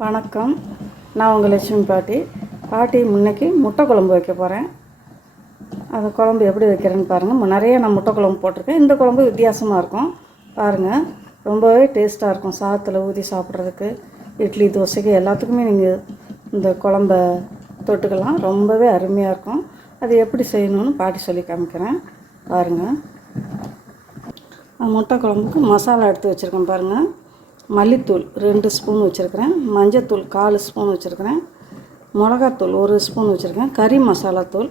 வணக்கம். நான் உங்கள் லட்சுமி பாட்டி. பாட்டி முன்னைக்கு முட்டை குழம்பு வைக்க போகிறேன் அந்த குழம்பு எப்படி வைக்கிறேன்னு பாருங்கள் நிறைய நான் முட்டை குழம்பு போட்டிருக்கேன். இந்த குழம்பு வித்தியாசமாக இருக்கும். பாருங்கள் ரொம்பவே டேஸ்ட்டாக இருக்கும். சாதத்தில் ஊற்றி சாப்பிட்றதுக்கு இட்லி தோசைக்கு எல்லாத்துக்குமே நீங்கள் இந்த குழம்ப தொட்டுக்கலாம். ரொம்பவே அருமையாக இருக்கும். அது எப்படி செய்யணும்னு பாட்டி சொல்லி காமிக்கிறேன். பாருங்கள் முட்டை குழம்புக்கு மசாலா எடுத்து வச்சுருக்கேன் பாருங்கள் மல்லித்தூள் ரெண்டு ஸ்பூன் வச்சுருக்கிறேன். மஞ்சத்தூள் கால் ஸ்பூன் வச்சுருக்கிறேன். மிளகாத்தூள் ஒரு ஸ்பூன் வச்சுருக்கேன். கறி மசாலாத்தூள்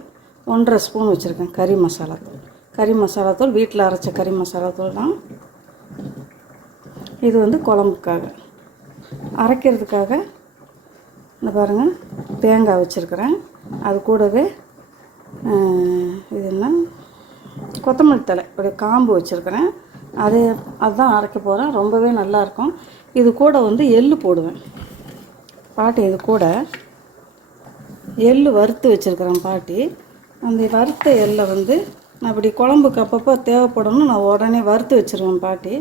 ஒன்றரை ஸ்பூன் வச்சுருக்கேன். கறி மசாலாத்தூள் கறி மசாலாத்தூள் வீட்டில் அரைச்ச கறி மசாலாத்தூள் தான். இது வந்து குழம்புக்காக. அரைக்கிறதுக்காக இந்த பாருங்கள் தேங்காய் வச்சுருக்கிறேன். அது கூடவே இது என்ன? கொத்தமல்லி தழை இப்படி காம்பு வச்சுருக்கிறேன். அது அதுதான் அரைக்க போகிறேன் ரொம்பவே நல்லாயிருக்கும் இது கூட வந்து எள் போடுவேன். பாட்டி இது கூட எள்ளு வறுத்து வச்சுருக்கிறேன் பாட்டி. அந்த வறுத்த எள்ளை வந்து நான் இப்படி குழம்புக்கு அப்பப்போ தேவைப்படணும் நான் உடனே வறுத்து வச்சுருவேன் பாட்டி.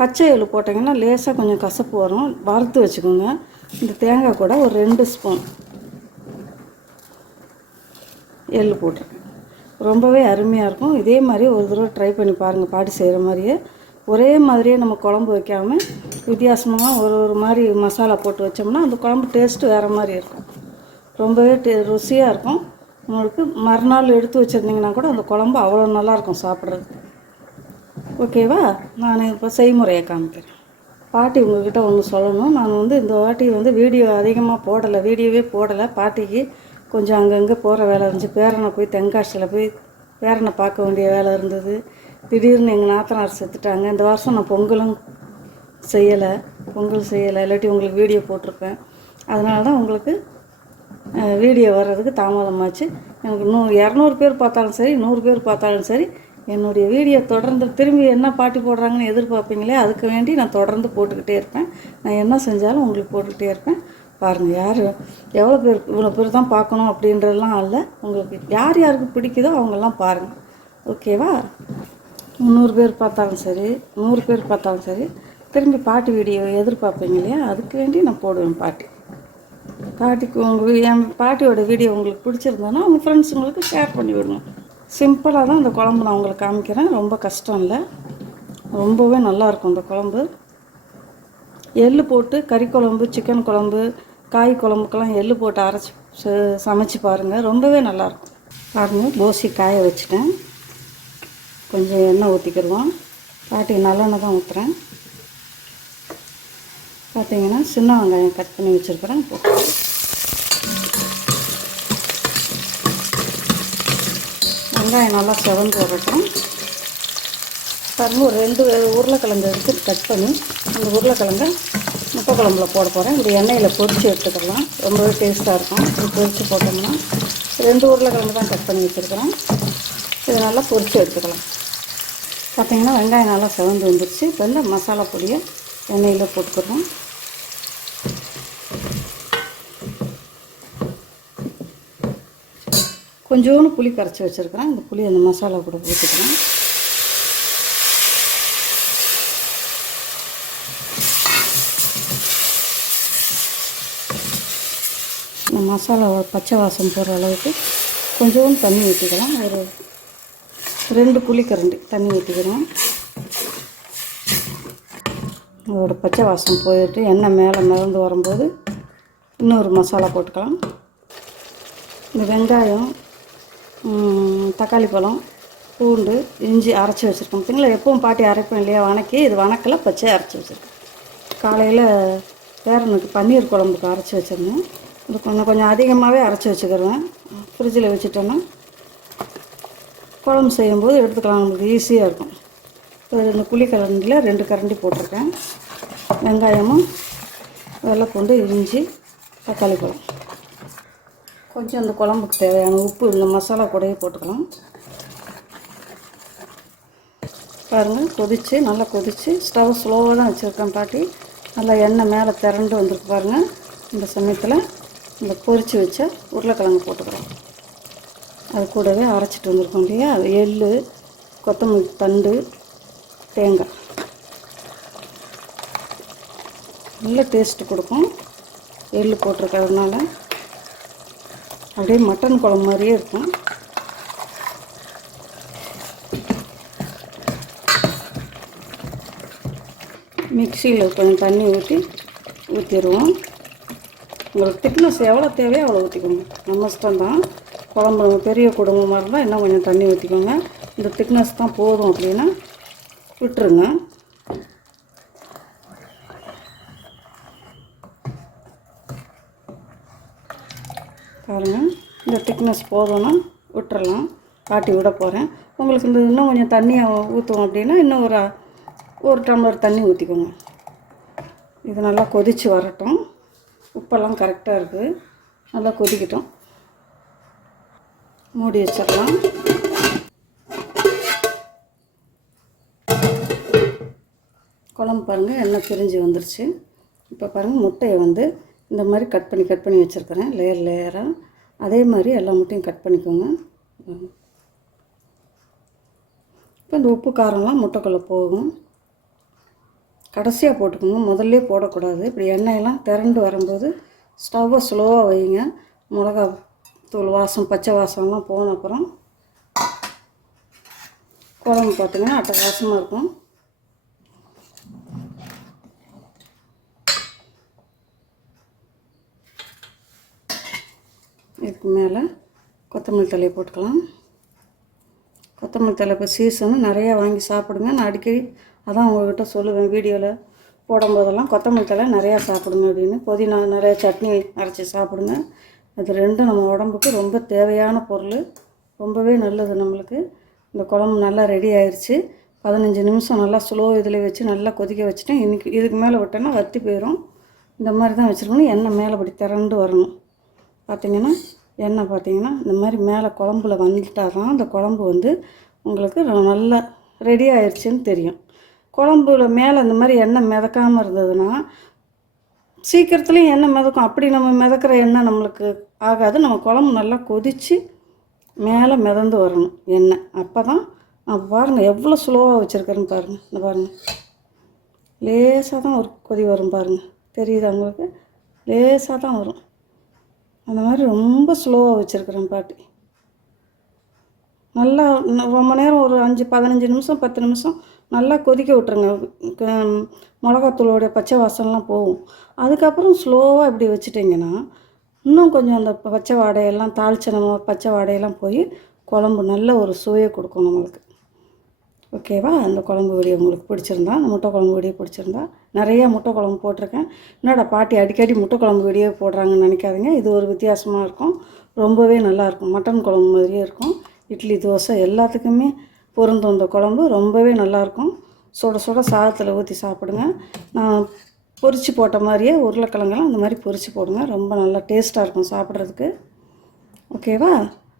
பச்சை எள்ளு போட்டிங்கன்னா லேசாக கொஞ்சம் கசப்பு வரும். வறுத்து வச்சுக்கோங்க. இந்த தேங்காய் கூட ஒரு ரெண்டு ஸ்பூன் எள்ளு போட்டிருக்கேன் ரொம்பவே அருமையாக இருக்கும். இதே மாதிரி ஒரு தடவை ட்ரை பண்ணி பாருங்கள் பாட்டி செய்கிற மாதிரியே. ஒரே மாதிரியே நம்ம குழம்பு வைக்காமல் வித்தியாசமாக ஒரு ஒரு மாதிரி மசாலா போட்டு வச்சோம்னா அந்த குழம்பு டேஸ்ட்டு வேறு மாதிரி இருக்கும். ரொம்பவே டே ருசியாக இருக்கும். உங்களுக்கு மறுநாள் எடுத்து வச்சுருந்தீங்கன்னா கூட அந்த குழம்பு அவ்வளோ நல்லாயிருக்கும் சாப்பிட்றதுக்கு. ஓகேவா நான் இப்போ செய்முறையை காமிக்கிறேன். பாட்டி உங்ககிட்ட ஒன்று சொல்லணும். நான் வந்து இந்த வாட்டி வந்து வீடியோ அதிகமாக போடலை வீடியோவே போடலை. பாட்டிக்கு கொஞ்சம் அங்கங்கே போகிற வேலை இருந்துச்சு. பேரனை போய் தென்காசியில் போய் பேரனை பார்க்க வேண்டிய வேலை இருந்தது. திடீர்னு எங்கள் நாத்தனார் செத்துட்டாங்க. இந்த வருஷம் நான் பொங்கலும் செய்யலை. பொங்கல் செய்யலை. இல்லாட்டி உங்களுக்கு வீடியோ போட்டிருப்பேன். அதனால தான் உங்களுக்கு வீடியோ வர்றதுக்கு தாமதமாச்சு. எனக்கு நூ இரநூறு பேர் பார்த்தாலும் சரி நூறு பேர் பார்த்தாலும் சரி என்னுடைய வீடியோ தொடர்ந்து திரும்பி என்ன பாட்டி போடுறாங்கன்னு எதிர்பார்ப்பீங்களே அதுக்கு வேண்டி நான் தொடர்ந்து போட்டுக்கிட்டே இருப்பேன். நான் என்ன செஞ்சாலும் உங்களுக்கு போட்டுக்கிட்டே இருப்பேன். பாருங்கள் யார்? எவ்வளோ பேர் இவ்வளோ பேர் தான் பார்க்கணும் அப்படின்றதெல்லாம் இல்லை உங்களுக்கு யார் யாருக்கு பிடிக்குதோ அவங்கெல்லாம் பாருங்கள் ஓகேவா முந்நூறு பேர் பார்த்தாலும் சரி நூறு பேர் பார்த்தாலும் சரி திரும்பி பாட்டு வீடியோ எதிர்பார்ப்பீங்க இல்லையா? அதுக்கு வேண்டி நான் போடுவேன் பாட்டி. பாட்டிக்கு உங்கள் என் பாட்டியோட வீடியோ உங்களுக்கு பிடிச்சிருந்தோன்னா உங்கள் ஃப்ரெண்ட்ஸுங்களுக்கு ஷேர் பண்ணி விடணும் சிம்பிளாக தான் இந்த குழம்பு நான் உங்களுக்கு காமிக்கிறேன். ரொம்ப கஷ்டம் இல்லை. ரொம்பவே நல்லாயிருக்கும் இந்த குழம்பு. எள் போட்டு கறி குழம்பு சிக்கன் குழம்பு காய் குழம்புக்கெல்லாம் எள்ளு போட்டு அரைச்சி ச- சமைச்சு பாருங்கள் ரொம்பவே நல்லாயிருக்கும். பாருங்கள் தோசை காய வச்சுட்டேன். கொஞ்சம் எண்ணெய் ஊற்றிக்கிடுவோம் பாட்டி நல்லெண்ணெய் தான் ஊற்றுறேன் பார்த்தீங்கன்னா சின்ன வெங்காயம் கட் பண்ணி வச்சுருக்குறேன். வெங்காயம் நல்லா செவந்து வரட்டும். பாருங்க ஒரு ரெண்டு உருளைக்கிழங்கு எடுத்து கட் பண்ணி அந்த உருளைக்கிழங்கை முட்டை குழம்புல போட போகிறேன் இந்த எண்ணெயில் பொரித்து எடுத்துக்கலாம். ரொம்பவே டேஸ்ட்டாக இருக்கும். இப்படி பொரித்து போட்டோம்னா ரெண்டு உருளைக்கிழங்கு தான் கட் பண்ணி வச்சுருக்கிறேன் இது நல்லா பொரித்து எடுத்துக்கலாம். பார்த்திங்கன்னா வெங்காயம் நல்லா செவந்து வந்துருச்சு. இப்போ இந்த மசாலா பொடியை எண்ணெயில் போட்டுக்கிறோம். கொஞ்சோண்டு புளி கரைச்சி வச்சுருக்கிறேன். இந்த புளி அந்த மசாலா கூட ஊற்றிக்கிறேன் மசாலா பச்சை வாசம் போகிற அளவுக்கு கொஞ்சோண்டு தண்ணி ஊற்றிக்கலாம் ஒரு ரெண்டு புளிக்கரண்டி தண்ணி ஊற்றிக்கிறோம் அதோட பச்சை வாசம் போயிட்டு எண்ணெய் மேலே மிதந்து வரும்போது இன்னொரு மசாலா போட்டுக்கலாம். இந்த வெங்காயம் தக்காளி பழம் பூண்டு இஞ்சி அரைச்சி வச்சுருக்கோம். பார்த்திங்களா எப்பவும் பாட்டி அரைப்பேன் இல்லையா வணக்கி இது வணக்கல பச்சையாக அரைச்சி வச்சுருக்கேன் காலையில் பேரனுக்கு பன்னீர் குழம்புக்கு அரைச்சி வச்சுருந்தேன். இது கொஞ்சம் கொஞ்சம் அதிகமாகவே அரைச்சி வச்சுக்கிறேன். ஃப்ரிட்ஜில் வச்சுட்டோன்னா குழம்பு செய்யும்போது எடுத்துக்கலாம் நமக்கு ஈஸியாக இருக்கும். ஒரு இந்த புளி கரண்டியில் ரெண்டு கரண்டி போட்டிருக்கேன். வெங்காயமும் வெள்ளைப்பூண்டு இஞ்சி தக்காளி பழம். கொஞ்சம் அந்த குழம்புக்கு தேவையான உப்பு இந்த மசாலா கூடயே போட்டுக்கலாம். பாருங்கள் கொதித்து நல்லா கொதித்து ஸ்டவ் ஸ்லோவாக தான் வச்சுருக்கேன் பாட்டி. நல்லா எண்ணெய் மேலே திரண்டு வந்திருக்கு பாருங்கள் இந்த சமயத்தில் இந்த பொரிச்சு வச்ச உருளைக்கிழங்கு போட்டுக்கிறோம். அது கூடவே அரைச்சிட்டு வந்திருக்கோம் இல்லையா? அது கொத்தமல்லி தண்டு தேங்காய். நல்ல டேஸ்ட்டு கொடுக்கும். எள் போட்டிருக்கிறதுனால. அப்படியே மட்டன் குழம்பு மாதிரியே இருக்கும். மிக்சியில் கொஞ்சம் தண்ணி ஊற்றி ஊற்றிடுவோம் உங்களுக்கு திக்னஸ் எவ்வளோ தேவையோ அவ்வளோ ஊற்றிக்கோங்க நம்ம இஷ்டம் தான். குழம்பு நம்ம பெரிய குடும்பமாக இருந்தால் இன்னும் கொஞ்சம் தண்ணி ஊற்றிக்கோங்க இந்த திக்னஸ் தான் போதும் அப்படின்னா விட்டுருங்க. பாருங்கள் இந்த திக்னஸ் போதும்னா விட்டுறலாம். காட்டி விட போகிறேன் உங்களுக்கு இந்த இன்னும் கொஞ்சம் தண்ணியை ஊற்றுவோம் அப்படின்னா இன்னும் ஒரு ஒரு டம்ளர் தண்ணி ஊற்றிக்கோங்க இது நல்லா கொதித்து வரட்டும். உப்பெல்லாம் கரெக்டாக இருக்குது. நல்லா கொதிக்கட்டும். மூடி வச்சிடலாம். குழம்பு பாருங்கள் எண்ணெய் பிரிஞ்சு வந்துருச்சு. இப்போ பாருங்கள் முட்டையை வந்து இந்த மாதிரி கட் பண்ணி கட் பண்ணி வச்சுருக்கிறேன். லேயர் லேயராக அதே மாதிரி எல்லா முட்டையும் கட் பண்ணிக்கோங்க. இப்போ இந்த உப்பு காரம்லாம் முட்டைக்குள்ளே போகும். கடைசியாக போட்டுக்கோங்க. முதல்ல போடக்கூடாது. இப்படி எண்ணெயெல்லாம் திரண்டு வரும்போது ஸ்டவ்வை ஸ்லோவாக வைங்க. மிளகா தூள் வாசம் பச்சை வாசம்லாம் போன அப்புறம் குழம்பு பார்த்தீங்கன்னா அட்டகாசமாக இருக்கும். இதுக்கு மேலே கொத்தமல்லி தலையை போட்டுக்கலாம். கொத்தமல்லி தலை இப்போ சீசனு நிறையா வாங்கி சாப்பிடுங்க. நான் அடிக்கடி அதான் உங்கள்கிட்ட சொல்லுவேன் வீடியோவில் போடும்போதெல்லாம் கொத்தமல்லி தலை நிறையா சாப்பிடுங்க அப்படின்னு. புதினா நிறைய சட்னி அரைச்சி சாப்பிடுங்க. அது ரெண்டும் நம்ம உடம்புக்கு ரொம்ப தேவையான பொருள். ரொம்பவே நல்லது நம்மளுக்கு. இந்த குழம்பு நல்லா ரெடி ஆயிடுச்சு பதினஞ்சு நிமிஷம் நல்லா ஸ்லோ இதில் வச்சு நல்லா கொதிக்க வச்சுட்டேன் இன்றைக்கி இதுக்கு மேலே விட்டேன்னா வத்தி போயிடும் இந்த மாதிரி தான் வச்சுருக்கணும். எண்ணெய் மேலே இப்படி திரண்டு வரணும். பார்த்தீங்கன்னா எண்ணெய் பார்த்தீங்கன்னா இந்த மாதிரி மேலே குழம்புல வந்துட்டால் தான் அந்த குழம்பு வந்து உங்களுக்கு நல்லா ரெடி ஆயிடுச்சுன்னு தெரியும். குழம்புல மேலே இந்த மாதிரி எண்ணெய் மிதக்காமல் இருந்ததுன்னா சீக்கிரத்துலேயும் எண்ணெய் மிதக்கும். அப்படி நம்ம மிதக்கிற எண்ணெய் நம்மளுக்கு ஆகாது. நம்ம குழம்பு நல்லா கொதித்து மேலே மிதந்து வரணும் எண்ணெய். அப்போ தான் பாருங்கள் எவ்வளோ ஸ்லோவாக வச்சுருக்கிறேன்னு பாருங்கள் இந்த பாருங்கள் லேசாக தான் ஒரு கொதி வரும் பாருங்கள் தெரியுது உங்களுக்கு? லேசாக தான் வரும். அந்த மாதிரி ரொம்ப ஸ்லோவாக வச்சுருக்குறேன் பாட்டி. நல்லா ரொம்ப நேரம் ஒரு அஞ்சு பதினஞ்சு நிமிஷம் பத்து நிமிஷம் நல்லா கொதிக்க விட்ருங்க மிளகாத்தூளோட மிளகாத்தூளோடைய பச்சை வாசம்லாம் போகும். அதுக்கப்புறம் ஸ்லோவாக இப்படி வச்சுட்டிங்கன்னா இன்னும் கொஞ்சம் அந்த பச்சை வாடையெல்லாம் தாளிச்ச நம்ம பச்சை வாடையெல்லாம் போய் குழம்பு நல்ல ஒரு சுவையை கொடுக்கும் நம்மளுக்கு. ஓகேவா? அந்த குழம்பு வீடியோ உங்களுக்கு பிடிச்சிருந்தா அந்த முட்டை குழம்பு வீடியோ பிடிச்சிருந்தா நிறையா முட்டை குழம்பு போட்டிருக்கேன். என்னடா பாட்டி அடிக்கடி முட்டை குழம்பு வீடியோ போடுறாங்கன்னு நினைக்காதீங்க. இது ஒரு வித்தியாசமாக இருக்கும். ரொம்பவே நல்லாயிருக்கும் மட்டன் குழம்பு மாதிரியே இருக்கும். இட்லி தோசை எல்லாத்துக்குமே பொருந்தும் இந்த குழம்பு. ரொம்பவே நல்லாயிருக்கும். சுட சுட சாதத்தில் ஊற்றி சாப்பிடுங்க. நான் பொரிச்சு போட்ட மாதிரியே உருளைக்கிழங்கெல்லாம் அந்த மாதிரி பொரிச்சு போடுங்க. ரொம்ப நல்லா டேஸ்ட்டாக இருக்கும் சாப்பிட்றதுக்கு. ஓகேவா?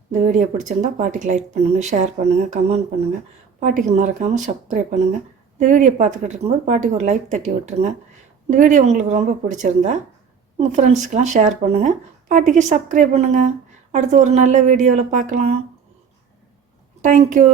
இந்த வீடியோ பிடிச்சிருந்தா பாட்டிக்கு லைக் பண்ணுங்கள் ஷேர் பண்ணுங்கள் கமெண்ட் பண்ணுங்கள் பாட்டிக்கு மறக்காமல் சப்ஸ்கிரைப் பண்ணுங்கள் இந்த வீடியோ பார்த்துக்கிட்டு இருக்கும்போது பாட்டிக்கு ஒரு லைக் தட்டி விட்டுருங்க. இந்த வீடியோ உங்களுக்கு ரொம்ப பிடிச்சிருந்தா உங்கள் ஃப்ரெண்ட்ஸ்க்கெலாம் ஷேர் பண்ணுங்கள் பாட்டிக்கு சப்ஸ்கிரைப் பண்ணுங்கள் அடுத்து ஒரு நல்ல வீடியோவில் பார்க்கலாம். தேங்க்யூ